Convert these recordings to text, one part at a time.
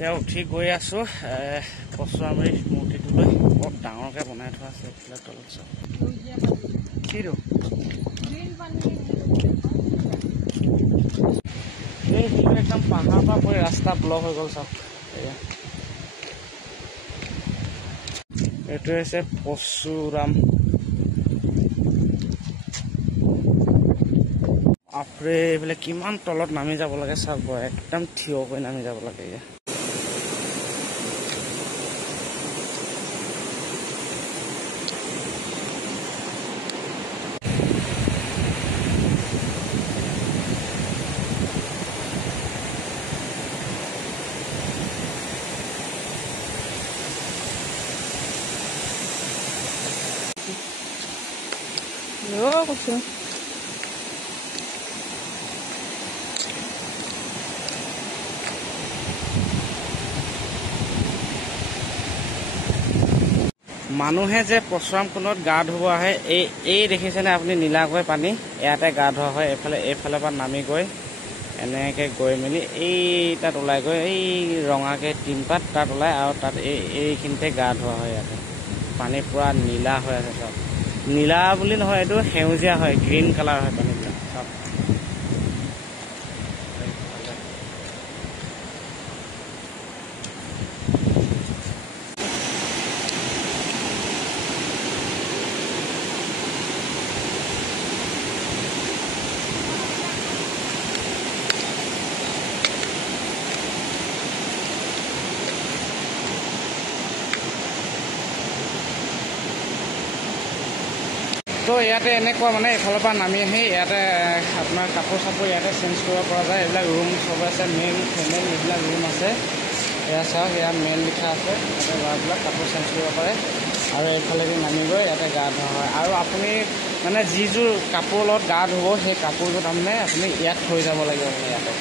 এতিয়া উঠি গৈ আছোঁ পৰশুৰামৰী মূৰ্তিটোলৈ বৰ ডাঙৰকৈ বনাই থোৱা আছে এইফালে তলত চাওক কিটো এই শিলটো একদম পাহাৰৰ পৰা পৰি ৰাস্তা ব্লক হৈ গ'ল চাওক এইটো হৈছে পৰশুৰাম আপৰে এইফালে কিমান তলত নামি যাব লাগে চাওক একদম থিয় হৈ নামি যাব লাগে কৈছো মানুহে যে পৰশুৰাম কুণ্ডত গা ধুব আহে এই দেখিছেনে আপুনি নীলাকৈ পানী ইয়াতে গা ধোৱা হয় এইফালৰ পৰা নামি গৈ এনেকৈ গৈ মেলি এই তাত ওলাই গৈ এই ৰঙাকৈ টিনপাত তাত ওলাই আৰু তাত এইখিনিতে গা ধোৱা হয় ইয়াতে পানী পূৰা নীলা হৈ আছে চব নীলা বুলি নহয় এইটো সেউজীয়া হয় গ্ৰীণ কালাৰ হয় পানীবিলাক চব তো ইয়াতে এনেকুৱা মানে এইফালৰ পৰা নামি আহি ইয়াতে আপোনাৰ কাপোৰ চাপোৰ ইয়াতে চেঞ্জ কৰিব পৰা যায় এইবিলাক ৰুম চব আছে মেল ফিমেল এইবিলাক ৰুম আছে এয়া চাওক ইয়াত মেল লিখা আছে ইয়াতে ল'ৰাবিলাক কাপোৰ চেঞ্জ কৰিব পাৰে আৰু এইফালেদি নামি গৈ ইয়াতে গা ধোৱা হয় আৰু আপুনি মানে যিযোৰ কাপোৰৰ লগত গা ধুব সেই কাপোৰযোৰ তাৰমানে আপুনি ইয়াত থৈ যাব লাগিব মানে ইয়াতে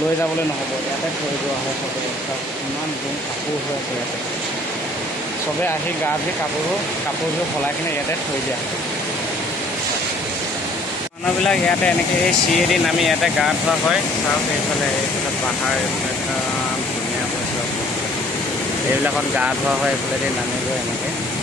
লৈ যাবলৈ নহ'ব ইয়াতে থৈ যোৱা হয় সকলো চাওক ইমান ধুন কাপোৰ হৈ আছে ইয়াতে চবে আহি গা ধুই কাপোৰযোৰ সলাই কিনে ইয়াতে থৈ দিয়া মানুহবিলাক ইয়াতে এনেকৈ এই চিৰিয়েদি নামি ইয়াতে গা ধোৱা হয় চাওক এইফালে পাহাৰ এইফালে একদম ধুনীয়া হৈছে এইবিলাকত গা ধোৱা হয় এইফালেদি নামি গৈ এনেকৈ